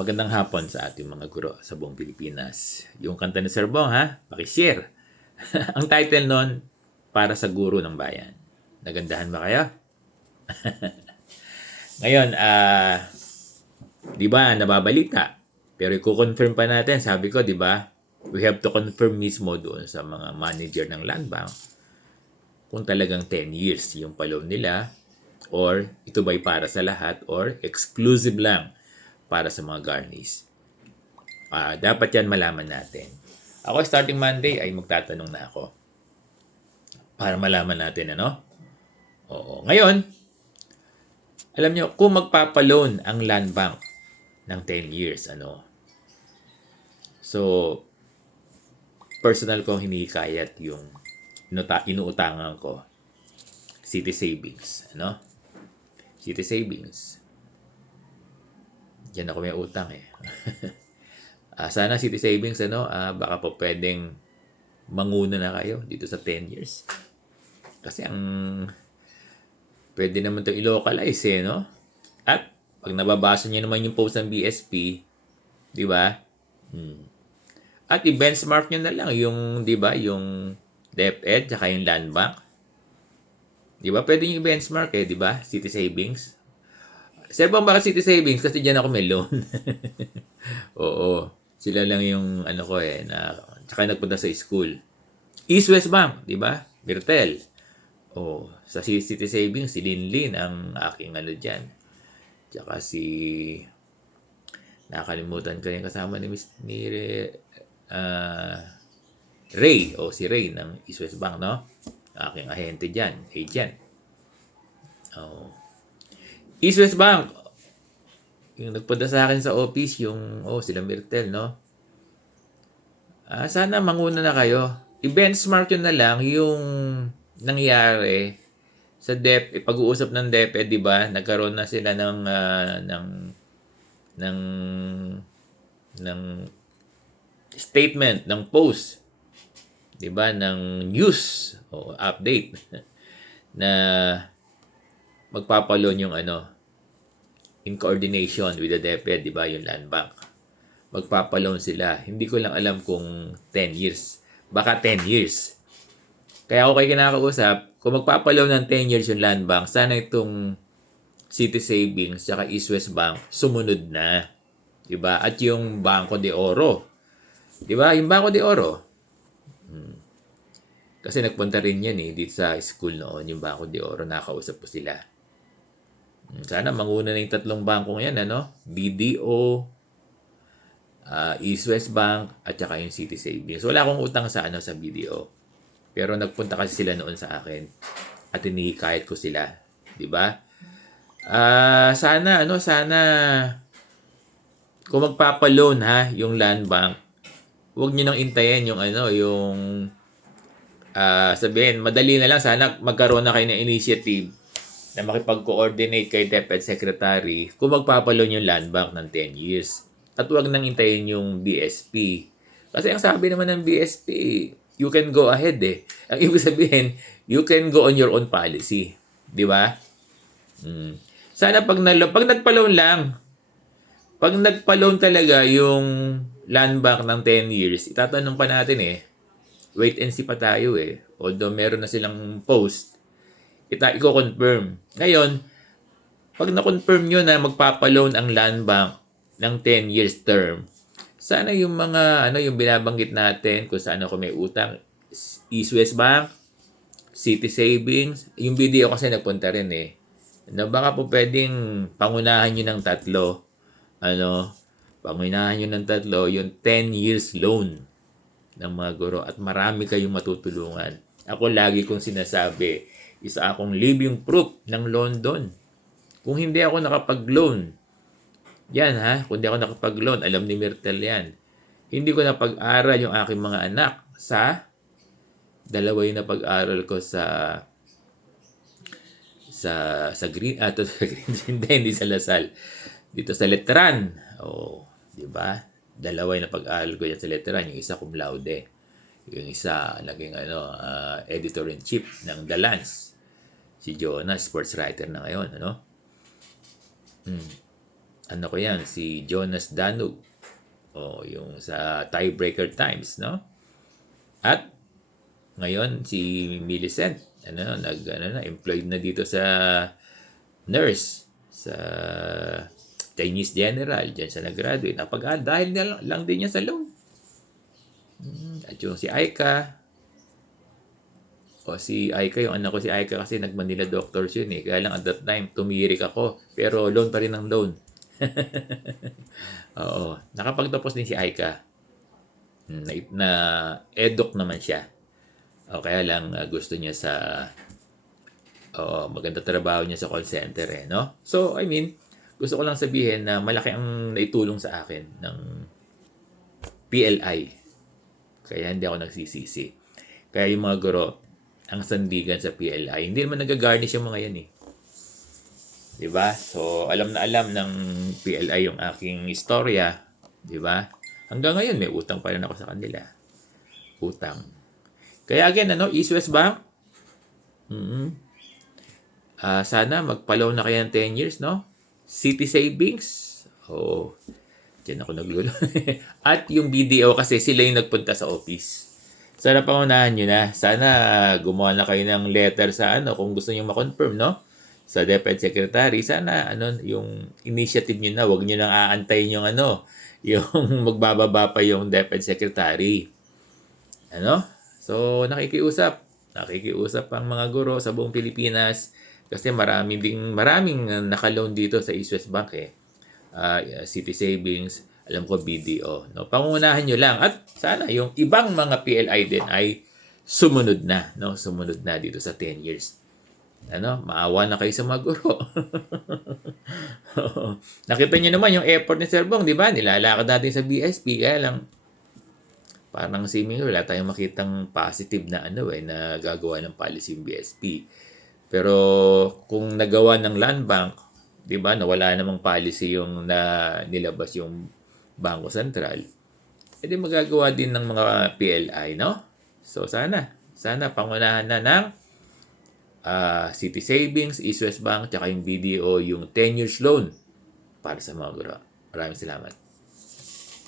Magandang hapon sa ating mga guro sa buong Pilipinas. Yung kanta ni Sir Bong, ha? Pakishare. Ang title nun, Para sa Guro ng Bayan. Nagandahan ba kayo? Ngayon, di ba, nababalita. Pero i-confirm pa natin, sabi ko, di ba, we have to confirm mismo doon sa mga manager ng Land Bank kung talagang 10 years yung pa-loan nila or ito ba'y para sa lahat or exclusive lang para sa mga garnis. Dapat yan malaman natin. Ako starting Monday ay magtatanong na ako para malaman natin ano. Oo. Ngayon, alam nyo, kung magpapaloan ang Land Bank ng 10 years, ano, so, personal ko hinikayat yung inuutangan ko, City Savings, ano? City Savings. Diyan ako may utang eh. Sana City Savings, ano, baka po pwedeng manguna na kayo dito sa 10 years. Kasi pwede naman ito i-localize eh, no? At pag nababasa niyo naman yung post ng BSP, di ba? At i-benchmark niyo na lang yung, di ba, yung DepEd tsaka yung Land Bank. Di ba? Pwede niyo i-benchmark eh, di ba? City Savings. Sir Bong, bakit City Savings? Kasi dyan ako may loan. Oo. Sila lang yung ano ko eh, na tsaka nagpunta sa school. East West Bank, di ba? Myrtle. Sa City Savings, si Linlin ang aking ano dyan. Tsaka nakakalimutan ko yung kasama ni Ray. Si Ray ng East West Bank, no? Aking ahente dyan, agent. East West Bank, yung nagpunta sa akin sa office, yung, sila Myrtle, no? Sana manguna na kayo. I-benchmark yun na lang yung nangyari sa pag-uusap ng DepEd, di ba? Nagkaroon na sila ng statement, ng post, di ba? Ng news o update na magpapalon yung in coordination with the DepEd, di ba? Yung Land Bank. Magpapaloan sila. Hindi ko lang alam kung 10 years. Baka 10 years. Kaya ako kayo kinakausap, kung magpapaloan ng 10 years yung Land Bank, sana itong City Savings saka East West Bank sumunod na. Diba? At yung Banco de Oro. Diba? Yung Banco de Oro. Kasi nagpunta rin yan dito sa school noon, yung Banco de Oro. Nakausap po sila. Sana manguna na yung tatlong bangkong yan, ano? BDO, East West Bank, at saka yung City Savings. Wala akong utang sa sa BDO. Pero nagpunta kasi sila noon sa akin. At hinihikayat ko sila. Di ba? Sana kung magpapaloan yung Land Bank, huwag niyo nang intayin yung sabihin, madali na lang, sana magkaroon na kayo ng initiative na makipag-coordinate kay DepEd Secretary kung magpapaloan yung Land Bank ng 10 years. At huwag nang intayin yung BSP. Kasi ang sabi naman ng BSP, you can go ahead eh. Ang ibig sabihin, you can go on your own policy. Di ba? Sana pag nagpa-loan lang, pag nagpa-loan talaga yung Land Bank ng 10 years, itatanong pa natin wait and see pa tayo Although meron na silang post, i-confirm. Ngayon, pag na-confirm nyo na magpapa-loan ang Land Bank ng 10 years term, sana yung mga yung binabanggit natin kung saan ako may utang, East West Bank, City Savings, yung BDO kasi nagpunta rin baka po pwedeng pangunahan nyo ng tatlo. Pangunahan nyo ng tatlo yung 10 years loan ng mga guro at marami kayong matutulungan. Ako lagi kong sinasabi, isa akong living proof ng loan doon. Kung hindi ako nakapag-loan, kung hindi ako nakapag-loan, alam ni Myrtle yan. Hindi ko napag-aral yung aking mga anak sa dalawa yung napag-aral ko sa Green, hindi sa Lasal. Dito sa Letran. Di ba? Dalawa yung napag-aral ko yan sa Letran. Yung isa cum laude. Yung isa naging editor-in-chief ng The Lance. Si Jonah, sports writer na ngayon, ano ko yan, si Jonas Danug. O, yung sa Tiebreaker Times, no? At ngayon si Millicent, employed na dito sa nurse sa Chinese General, diyan sa nag-graduate. Dahil na lang din niya sa loan. At yung si Aika, yung anak ko si Aika kasi nag-Manila Doctors yun eh. Kaya lang at that time, tumirik ako. Pero loan pa rin ang loan. Oo. Nakapagtapos din si Aika. Na eduk naman siya. O kaya lang gusto niya sa maganda trabaho niya sa call center eh, no? So, I mean, gusto ko lang sabihin na malaki ang naitulong sa akin ng PLI. Kaya hindi ako nagsisisi. Kaya yung mga guro, ang sandigan sa PLI, hindi naman nag-garnish yung mga yan eh. Diba? So, alam na alam ng PLI yung aking istorya. Diba? Hanggang ngayon, may utang pa rin ako sa kanila. Utang. Kaya again, East West Bank, sana magpalaw na kayo ng 10 years, no? City Savings, dyan ako naglulo. At yung BDO kasi sila yung nagpunta sa office. Sana pangunahan nyo na. Sana gumawa na kayo ng letter sa kung gusto nyo ma-confirm, no? Sa DepEd Secretary, sana yung initiative nyo na, wag nyo nang aantayin yung yung magbababa pa yung DepEd Secretary. So, nakikiusap ang mga guro sa buong Pilipinas kasi maraming naka-loan dito sa East West Bank eh. City Savings, alam ko BDO. No? Pangunahan nyo lang at sana yung ibang mga PLI din ay sumunod na dito sa 10 years. Maawa na kayo sa mga guro. Nakita niyo naman yung effort ni Sir Bong, di ba? Nilalakad natin sa BSP, kaya lang parang seeming wala tayong makitang positive na na gagawa ng policy yung BSP. Pero kung nagawa ng Land Bank, 'di ba, nawala namang policy yung na nilabas yung Bangko Sentral, edi magagawa din ng mga PLI, no? So sana pangunahan na ng City Savings, East West Bank, tsaka yung BDO, yung 10 years loan para sa mga guro. Maraming salamat.